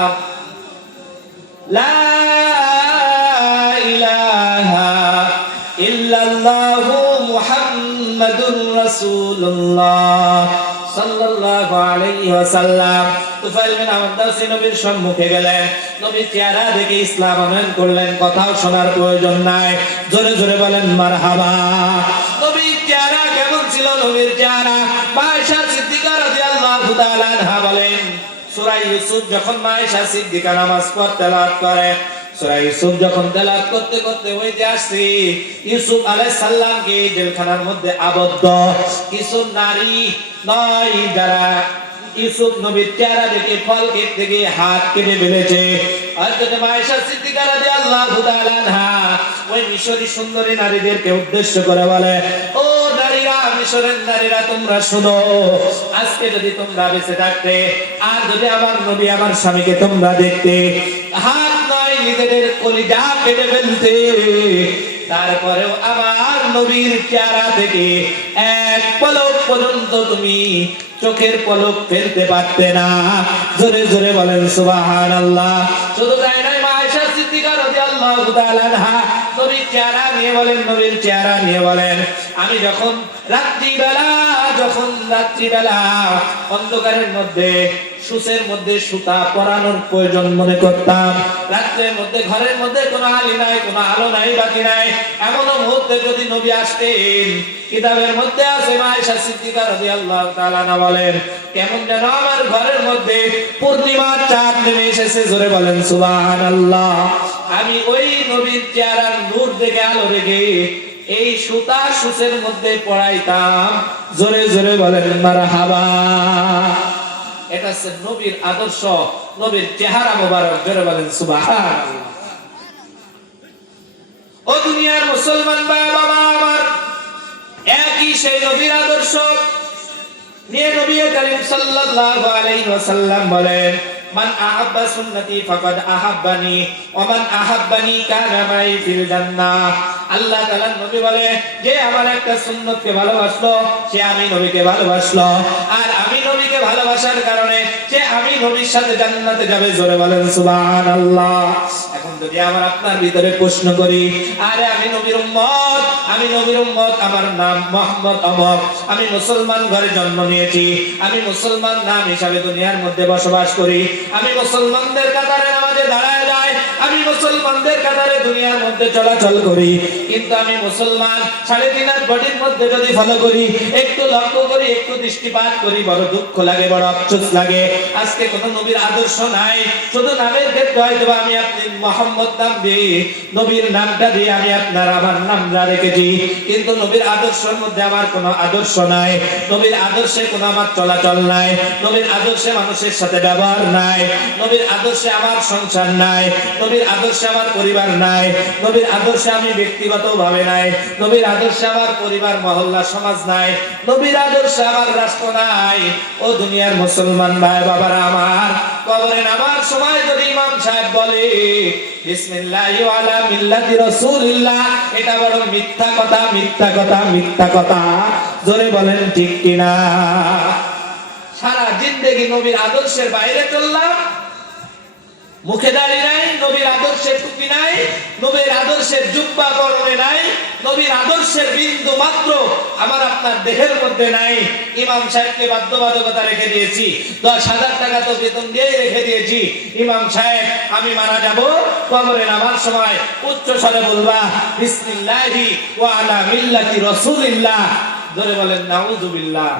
লা ইলাহা ইল্লাল্লাহু মুহাম্মাদুর রাসূলুল্লাহ সাল্লাল্লাহু আলাইহি ওয়াসাল্লাম। তুফাইল বিন আমর দাওসী নবীর সম্মুখে গেলেন, নবীর চেহারা দেখে ইসলাম আনয়ন করলেন। কথাও শোনার প্রয়োজন নাই, জোরে জোরে বলেন মারহাবা। নবীর চেহারা কেমন ছিল? নবীর চেহারা আয়েশা সিদ্দিকা রাদিয়াল্লাহু তাআলা আনহা বলেন, সূরা ইউসুফ যখন আয়েশা সিদ্দিকা নামাজ পড়তে তেলাওয়াত করে, সূরা ইউসুফ যখন তেলাওয়াত করতে করতে হইতে আসছে, ইউসুফ আলাইহিস সালামকে জেলখানার মধ্যে আবদ্ধ কিছু নারী নয় যারা ইউসুফ নবীর চেহারা দেখে ফল কেটে গিয়ে হাত কেটে ফেলেছে। হযরত আয়েশা সিদ্দিকা রাদিয়াল্লাহু তাআলা আনহা ওই মিশরী সুন্দরী নারীদেরকে উদ্দেশ্য করে বলে, ও নারীরা, মিশরের নারীরা, তোমরা শুনো, আজকে যদি তোমরা বেঁচে থাকতে আর যদি আমার নবী আমার স্বামীকে তোমরা দেখতে, হাত নয় নিজেদের কলিজা কেটে ফেলতে, তারপরেও আমার নবীর চেহারা থেকে এক পলক পর্যন্ত তুমি চোখের পলক ফেলতে পারতে না। জোরে জোরে বলেন সুবহানাল্লাহ। শুধু তাই নয়, আয়েশা সিদ্দিকা রাদিয়াল্লাহু তাআলা আনহা নবীর চেহারা নিয়ে বলেন, নবীর চেহারা নিয়ে বলেন, আমি যখন রাত্রিবেলা অন্ধকারের মধ্যে সুসের মধ্যে সুতা পরানোর প্রয়োজন মনে করতাম, রাত্রের মধ্যে ঘরের মধ্যে কোনো আলো নাই, কোনো আলো নাই, বাতি নাই, এমন মুহূর্তে যদি নবী আসতেন, কিতাবের মধ্যে আছে আয়েশা সিদ্দিকা রাদিয়াল্লাহু তাআলা আনহা বলেন, কেমন যেন আমার ঘরের মধ্যে পূর্ণিমার চাঁদ নেমে এসেছে। জোরে বলেন সুবহানাল্লাহ। আমি ওই নবীর চেহারার নূর দেখে, আলো দেখে এই সুতা সুসের মধ্যে পড়াইতাম। জোরে জোরে বলেন মারহাবা। এটা হচ্ছে নবীর আদর্শ, নবীর চেহারা মোবারক। জোরে বলেন সুবহানাল্লাহ। ও দুনিয়ার মুসলমান ভাই বাবা আমার, একই সেই নবীর আদর্শ নিয়ে নবী করিম সাল্লাল্লাহু আলাইহি ওয়াসাল্লাম বলেন, মান আহাব্বা সুন্নতি ফাকাদ আহাব্বানি ওয়া মান আহাব্বানি কানা মাই ফিল জান্নাহ। আল্লাহ তাআলা নবী বলে, যে আমার একটা সুন্নতকে ভালোবাসলো সে আমি নবীকে ভালোবাসলো, আর আমি নবীকে ভালোবাসার কারণে যে আমি নবীর সাথে জান্নাতে যাবে। জোরে বলেন সুবহানাল্লাহ। এখন যদি আমার আপনার ভিতরে প্রশ্ন করি, আরে আমি নবীর উম্মত, আমার নাম মুহাম্মদ অমর, আমি মুসলমান ঘরে জন্ম নিয়েছি, আমি মুসলমান নাম হিসাবে দুনিয়ার মধ্যে বসবাস করি, আমি মুসলমানদের কাতারে নামাজে দাঁড়ায় যাই, আমি মুসলমানদের কাতারে দুনিয়ার মধ্যে চলাচল করি, কিন্তু আমি মুসলমান 3.5 বডির মধ্যে যদি ফলো করি, একটু লক্ষ্য করি, একটু দৃষ্টিপাত করি, বড় দুঃখ লাগে, বড় আফসোস লাগে। আজকে কোন নবীর আদর্শ নাই, শুধু নামের ক্ষেত্রে হয়তো আমি আপনি মুহাম্মদ নাম দিয়ে, নবীর নামটা দিয়ে আমি আপনার আমার নামটা রেখেছি, কিন্তু নবীর আদর্শের মধ্যে আমার কোনো আদর্শ নাই, নবীর আদর্শে কোনো আমার চলাচল নাই, নবীর আদর্শে মানুষের সাথে ব্যবহার নাই, নবীর আদর্শে আমার সংসার নাই, নবীর আদর্শে আমার পরিবার নাই, নবীর আদর্শে আমি ব্যক্তিগতভাবে নাই, নবীর আদর্শে আমার পরিবার মহল্লা সমাজ নাই, নবীর আদর্শে আমার রাষ্ট্র নাই। ও দুনিয়ার মুসলমান ভাই বাবারা আমার, কবরে নামার সময় যদি ইমাম সাহেব বলে বিসমিল্লাহি আলা মিল্লাতি রাসূলিল্লাহ, এটা বড় মিথ্যা কথা, মিথ্যা কথা, মিথ্যা কথা। জোরে বলেন ঠিক কিনা? সারা জিন্দেগি নবীর আদর্শের বাইরে চললাম, মুখে দাড়ি নাই, নবীর আদর্শের টুপি নাই, নবীর আদর্শের জুব্বা পরনে নাই, নবীর আদর্শের বিন্দু মাত্র আমার আপনার দেহের মধ্যে নাই। ইমাম সাহেবকে বাধ্যবাধকতা রেখে দিয়েছি, 10,000 টাকা তো বেতন দিয়ে রেখে দিয়েছি, ইমাম সাহেব আমি মারা যাব, কবরে নামার সময় উচ্চ স্বরে বলবা বিসমিল্লাহি ওয়া আলা মিল্লাতি রাসূলিল্লাহ। ধরে বলেন নাউযুবিল্লাহ।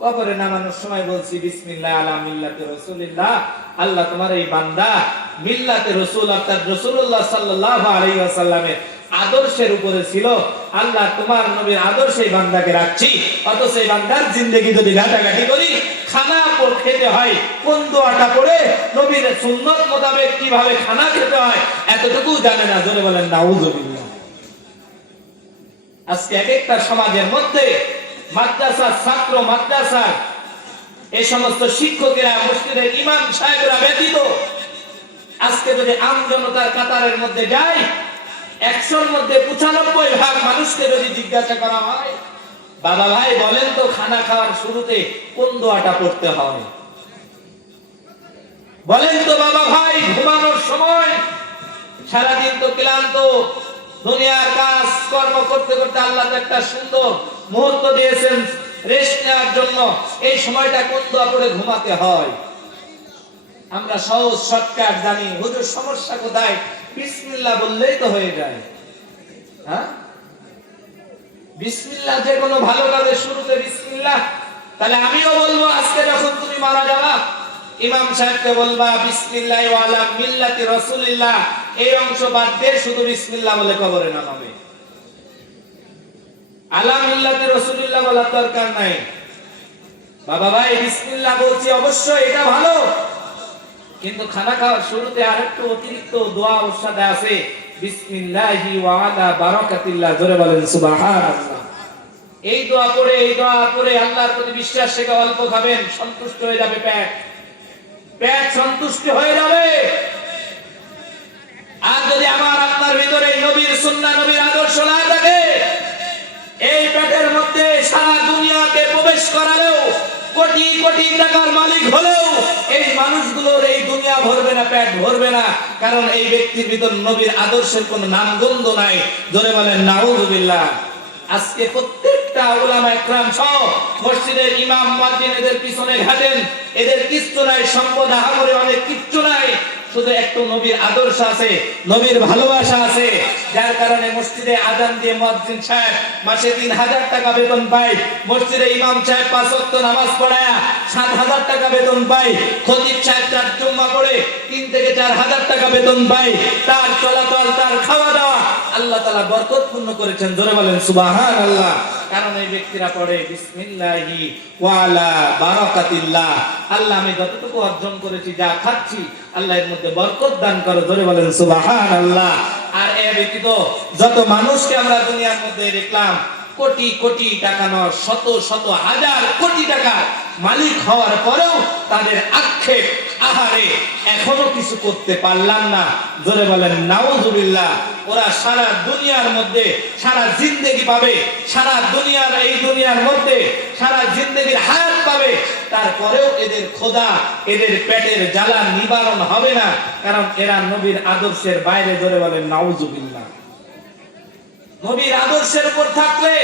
কবরে নামানোর সময় বলছি বিসমিল্লাহ আলা মিল্লাতি রাসূলিল্লাহ। আল্লাহ তোমার এই বান্দা মিল্লাতে রাসূল অর্থাৎ রাসূলুল্লাহ সাল্লাল্লাহু আলাইহি ওয়াসাল্লামের আদর্শের উপরে ছিল, আল্লাহ তোমার নবীর আদর্শে এই বান্দাকে রাখছি, অথচ এই বান্দার জিন্দেগি যদি ঘাটাঘাটি করি, খানা খেতে হয় কোন দোয়াটা পড়ে, নবীর সুন্নত মোতাবেক কিভাবে খানা খেতে হয় এতটুকু জানে না। জোরে বলেন নাউজুবিল্লাহ। আজকে এক একটা সমাজের মধ্যে মাদ্রাসার ছাত্র, মাদ্রাসার এই সমস্ত শিক্ষকেরা, মসজিদের ইমাম সাহেবরা ব্যতীত আজকে যদি আম জনতার কাতারের মধ্যে যায়, 100-র মধ্যে 95% মানুষকে যদি জিজ্ঞাসা করা হয়, বাবা ভাই বলেন তো খানা খাওয়ার শুরুতে কোন দোয়াটা পড়তে হয়? বলেন তো বাবা ভাই, ঘুমানোর সময় সারাদিন তো ক্লান্ত, দুনিয়ার কাজ কর্ম করতে করতে আল্লাহ একটা সুন্দর মুহূর্ত দিয়েছেন রেস্ট নেওয়ার জন্য, এই সময়টা কোন দোয়া পড়ে ঘুমাতে হয়? আমরা সহজ শর্টকাট জানি, হুজুর সমস্যা কোথায়? বিসমিল্লাহ বললেই তো হয়ে যায়। হ্যাঁ, বিসমিল্লাহ, যে কোনো ভালো কাজের শুরুতে বিসমিল্লাহ। তাহলে আমিও বলবো আজকে যখন তুমি মারা যাবা, ইমাম সাহেবকে বলবা বিসমিল্লাহ ওয়া আলা মিল্লাতি রাসূলিল্লাহ, এই অংশ বাদ দিয়ে শুধু বিসমিল্লাহ বলে কবরে নামাবে। আলা মিল্লাতি রাসূলিল্লাহ বলার দরকার নাই। বাবা ভাই বিসমিল্লাহ বলছি অবশ্যই, এটা ভালো, কিন্তু খানা খাওয়ার শুরুতে আরেকটু অতিরিক্ত দোয়া ওর সাথে আছে, বিসমিল্লাহি ওয়া আলা বারাকাতিল্লাহ। জোরে বলেন সুবহানাল্লাহ। এই দোয়া পড়ে আল্লাহর প্রতি বিশ্বাস রেখে অল্প খাবেন, সন্তুষ্ট হয়ে যাবে পেট সন্তুষ্ট হয়ে যাবে। আর যদি আমার আপনার ভিতরে নবীর সুন্নাহ, নবীর আদর্শ না থাকে, এই পেটের মধ্যে সারা দুনিয়াকে প্রবেশ করালেও, কোটি কোটি টাকার মালিক হলেও এই মানুষগুলোর এই দুনিয়া ভরবে না, পেট ভরবে না, কারণ এই ব্যক্তির ভিতর নবীর আদর্শের কোনো নামগন্ধ নাই। জোরে বলেন নাউজুবিল্লাহ। আজকে প্রত্যেকটা উলামা ইকরাম সহ মসজিদের ইমাম মুয়াজ্জিন এদের পিছনে ঘাটেন, এদের কিচ্ছু নাই, সম্পদ আহামরি অনেক কিচ্ছু নাই, শুধু একটু নবীর আদর্শ আছে, নবীর ভালোবাসা আছে, যার কারণে মসজিদে আযান দিয়ে মুয়াজ্জিন সাহেব মাসে 3000 টাকা বেতন পায়, মসজিদে ইমাম সাহেব 5 ওয়াক্ত নামাজ পড়ায়া 7000 টাকা বেতন পায়, খতিব সাহেব 4 জুম্মা পড়ে 3 থেকে 4000 টাকা বেতন পায়, তার চলাচল, তার খাওয়া দাওয়া আল্লাহ তাআলা বরকতপূর্ণ করেছেন। জোরে বলেন সুবহানাল্লাহ। কারণ এই ব্যক্তিরা পড়ে বিসমিল্লাহি ওয়া আলা বারাকাতিল্লাহ, আল্লাহ আমি যতটুকু অর্জন করেছি, যা খাচ্ছি, আল্লাহ এর মধ্যে বরকত দান করো। জোরে বলেন সুবহানাল্লাহ। আর এর ব্যতীত যত মানুষকে আমরা দুনিয়ার মধ্যে দেখলাম, কোটি কোটি টাকা নয়, শত শত হাজার কোটি টাকা মালিক হওয়ার পরেও তাদের আক্ষেপ, আহারে এখনো কিছু করতে পারলাম না। জোরে বলেন নাউজুবিল্লাহ। ওরা সারা দুনিয়ার মধ্যে সারা জিন্দেগি পাবে, সারা দুনিয়ার এই দুনিয়ার মধ্যে সারা জিন্দেগির হায়াত পাবে, তারপরেও এদের খোদা, এদের পেটের জ্বালা নিবারণ হবে না, কারণ এরা নবীর আদর্শের বাইরে। জোরে বলেন নাউজুবিল্লাহ। নবীর আদর্শের উপর থাকলে,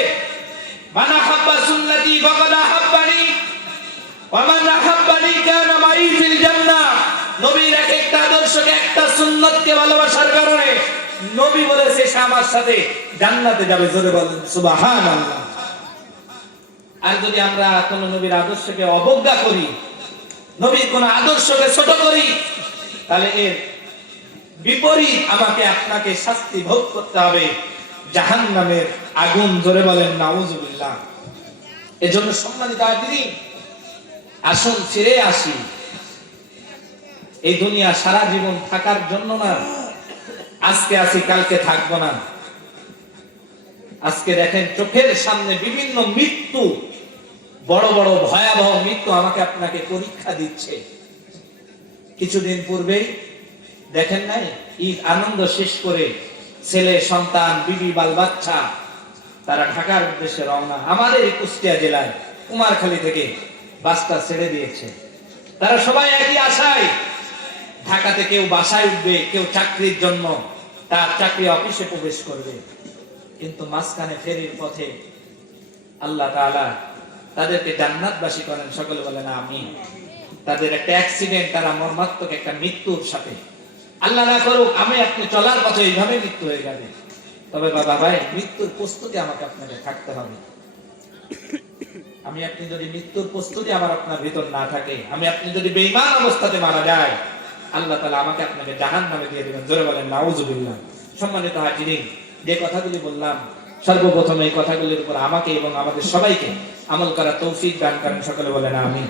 মান আহাব্বা সুন্নতি ফাকাদ আহাব্বানি ওয়া মান আহাব্বানি কানা মাই ফিল জান্নাহ। নবীর একটা আদর্শকে, একটা সুন্নতকে ভালোবাসার কারণে নবী বলেছে সে আমার সাথে জান্নাতে যাবে। জোরে বলেন সুবহানাল্লাহ। আর যদি আমরা কোন নবীর আদর্শকে অবজ্ঞা করি, নবীর কোন আদর্শকে ছোট করি, তাহলে এর বিপরীত আমাকে আপনাকে শাস্তি ভোগ করতে হবে, জাহান্নামের আগুন। জোরে বলেন নাউজুবিল্লাহ। এজন্য সম্মানিত হাজিরিন, আসুন ফিরে আসি। এই দুনিয়া সারা জীবন থাকার জন্য না, আজকে আছি কালকে থাকবো না। আজকে দেখেন চোখের সামনে বিভিন্ন মৃত্যু, বড় বড় ভয়াবহ মৃত্যু আমাকে আপনাকে পরীক্ষা দিচ্ছে। কিছুদিন পূর্বেই দেখেন নাই, ঈদ আনন্দ শেষ করে ছেলে সন্তান, বিবি, বাল বাচ্চা তারা ঢাকার উদ্দেশ্যে রওনা। আমাদের এই কুষ্টিয়া জেলায় কুমারখালী থেকে বাসটা ছেড়ে দিয়েছে। তারা সবাই একই আশায়, ঢাকাতে কেউ বাসায় উঠবে, কেউ চাকরির জন্য তার চাকরি অফিসে প্রবেশ করবে, কিন্তু মাঝখানে ফেরির পথে আল্লাহ তাআলা তাদেরকে জান্নাতবাসী করেন। সকলে বলেন আমিন। তাদের একটা অ্যাক্সিডেন্ট, তারা মর্মান্তিক একটা মৃত্যুর সাথে, আল্লাহ না করুক আমি আপনি চলার পথে এইভাবে মৃত্যু হয়ে যাবে। তবে বাবা ভাই, মৃত্যুর প্রস্তুতি আমাকে আপনাকে থাকতে হবে। আমি আপনি যদি মৃত্যুর প্রস্তুতি আমার আপনার ভিতর না থাকে, আমি আপনি যদি বেঈমান অবস্থাতে মারা যায়, আল্লাহ তাআলা আমাকে আপনাকে জাহান্নামে দিয়ে দিবেন। জোরে বলেন নাউজুবিল্লাহ। সম্মানিত হাজিরিন, যে কথাগুলি বললাম, সর্বপ্রথম এই কথাগুলির উপর আমাকে এবং আমাদের সবাইকে আমল করার তৌফিক দান করেন। সকলে বলেন আমিন।